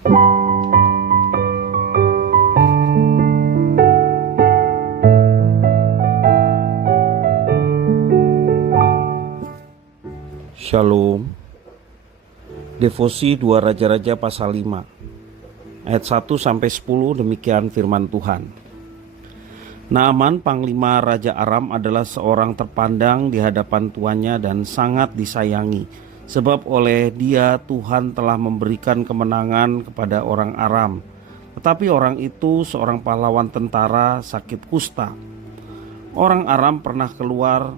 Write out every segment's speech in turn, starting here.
Shalom. Devosi 2 Raja-Raja pasal 5 ayat 1-10, demikian firman Tuhan. Naaman, panglima Raja Aram, adalah seorang terpandang di hadapan tuannya dan sangat disayangi, sebab oleh dia Tuhan telah memberikan kemenangan kepada orang Aram. Tetapi orang itu, seorang pahlawan tentara, sakit kusta. Orang Aram pernah keluar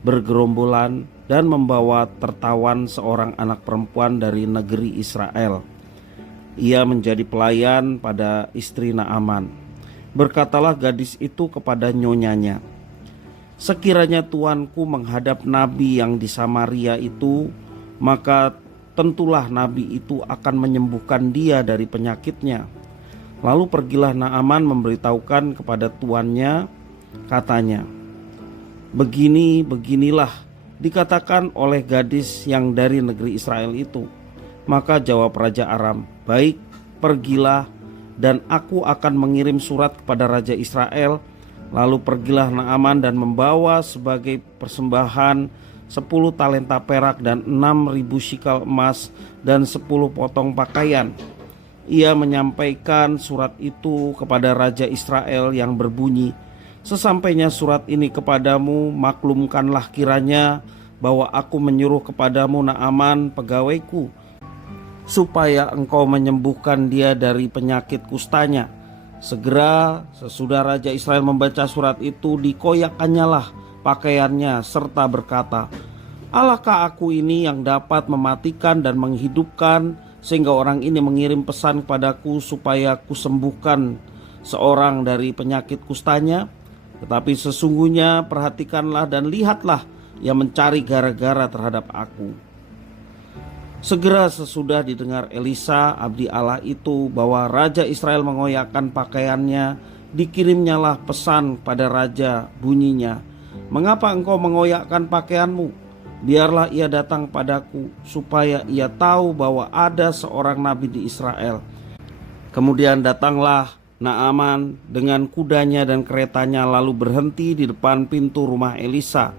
bergerombolan dan membawa tertawan seorang anak perempuan dari negeri Israel. Ia menjadi pelayan pada istri Naaman. Berkatalah gadis itu kepada nyonyanya, "Sekiranya tuanku menghadap nabi yang di Samaria itu, maka tentulah nabi itu akan menyembuhkan dia dari penyakitnya." Lalu pergilah Naaman memberitahukan kepada tuannya, katanya, "Beginilah dikatakan oleh gadis yang dari negeri Israel itu." Maka jawab Raja Aram, "Baik, pergilah, dan aku akan mengirim surat kepada Raja Israel." Lalu pergilah Naaman dan membawa sebagai persembahan 10 talenta perak dan 6.000 shikal emas dan 10 potong pakaian. Ia menyampaikan surat itu kepada Raja Israel yang berbunyi, "Sesampainya surat ini kepadamu, maklumkanlah kiranya bahwa aku menyuruh kepadamu Naaman pegawaiku, supaya engkau menyembuhkan dia dari penyakit kustanya." Segera sesudah Raja Israel membaca surat itu, dikoyakkannyalah pakaiannya serta berkata, "Alahkah aku ini yang dapat mematikan dan menghidupkan, sehingga orang ini mengirim pesan kepadaku supaya kusembuhkan seorang dari penyakit kustanya? Tetapi sesungguhnya perhatikanlah dan lihatlah, ia mencari gara-gara terhadap aku." Segera sesudah didengar Elisa, abdi Allah itu, bahwa Raja Israel mengoyakkan pakaiannya, dikirimnyalah pesan pada raja, bunyinya, "Mengapa engkau mengoyakkan pakaianmu? Biarlah ia datang padaku, supaya ia tahu bahwa ada seorang nabi di Israel." Kemudian datanglah Naaman dengan kudanya dan keretanya, lalu berhenti di depan pintu rumah Elisa.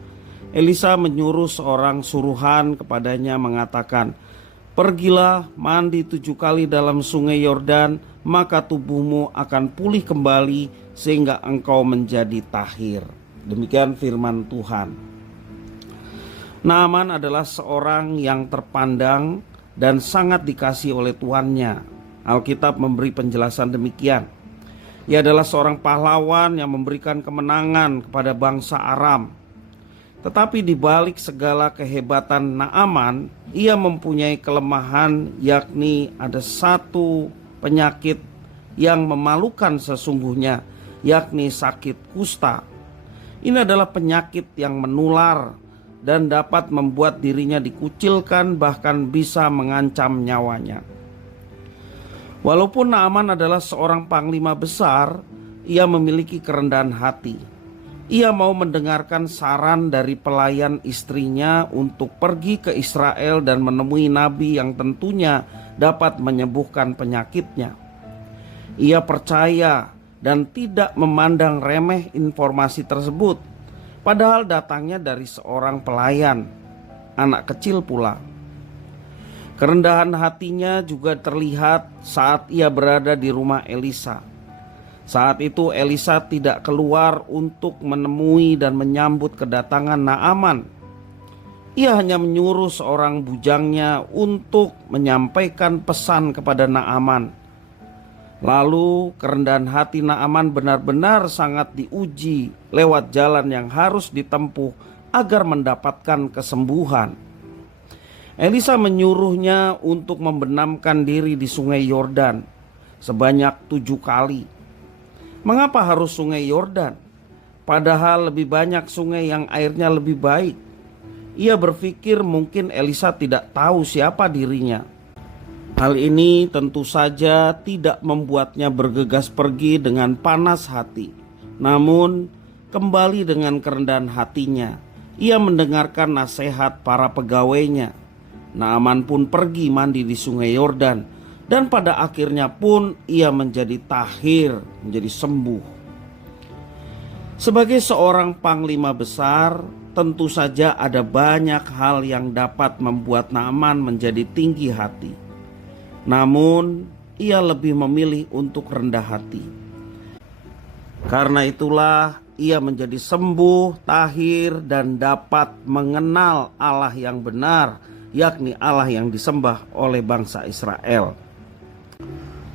Elisa menyuruh seorang suruhan kepadanya mengatakan, "Pergilah, mandi 7 kali dalam sungai Yordan, maka tubuhmu akan pulih kembali sehingga engkau menjadi tahir." Demikian firman Tuhan. Naaman adalah seorang yang terpandang dan sangat dikasihi oleh tuannya. Alkitab memberi penjelasan demikian. Ia adalah seorang pahlawan yang memberikan kemenangan kepada bangsa Aram. Tetapi di balik segala kehebatan Naaman, ia mempunyai kelemahan, yakni ada satu penyakit yang memalukan sesungguhnya, yakni sakit kusta. Ini adalah penyakit yang menular dan dapat membuat dirinya dikucilkan, bahkan bisa mengancam nyawanya. Walaupun Naaman adalah seorang panglima besar, ia memiliki kerendahan hati. Ia mau mendengarkan saran dari pelayan istrinya untuk pergi ke Israel dan menemui nabi yang tentunya dapat menyembuhkan penyakitnya. Ia percaya dan tidak memandang remeh informasi tersebut, padahal datangnya dari seorang pelayan, anak kecil pula. Kerendahan hatinya juga terlihat saat ia berada di rumah Elisa. Saat itu Elisa tidak keluar untuk menemui dan menyambut kedatangan Naaman. Ia hanya menyuruh seorang bujangnya untuk menyampaikan pesan kepada Naaman. Lalu kerendahan hati Naaman benar-benar sangat diuji lewat jalan yang harus ditempuh agar mendapatkan kesembuhan. Elisa menyuruhnya untuk membenamkan diri di sungai Yordan sebanyak 7 kali. Mengapa harus sungai Yordan? Padahal lebih banyak sungai yang airnya lebih baik. Ia berpikir mungkin Elisa tidak tahu siapa dirinya. Hal ini tentu saja tidak membuatnya bergegas pergi dengan panas hati. Namun kembali dengan kerendahan hatinya, ia mendengarkan nasihat para pegawainya. Naaman pun pergi mandi di sungai Yordan dan pada akhirnya pun ia menjadi tahir, menjadi sembuh. Sebagai seorang panglima besar, tentu saja ada banyak hal yang dapat membuat Naaman menjadi tinggi hati. Namun, ia lebih memilih untuk rendah hati. Karena itulah ia menjadi sembuh, tahir, dan dapat mengenal Allah yang benar, yakni Allah yang disembah oleh bangsa Israel.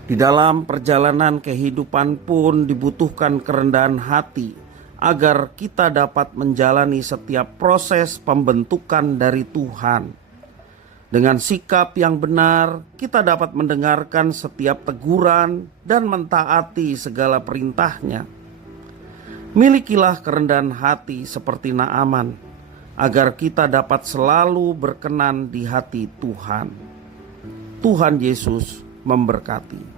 Di dalam perjalanan kehidupan pun dibutuhkan kerendahan hati agar kita dapat menjalani setiap proses pembentukan dari Tuhan. Dengan sikap yang benar, kita dapat mendengarkan setiap teguran dan mentaati segala perintahnya. Milikilah kerendahan hati seperti Naaman, agar kita dapat selalu berkenan di hati Tuhan. Tuhan Yesus memberkati.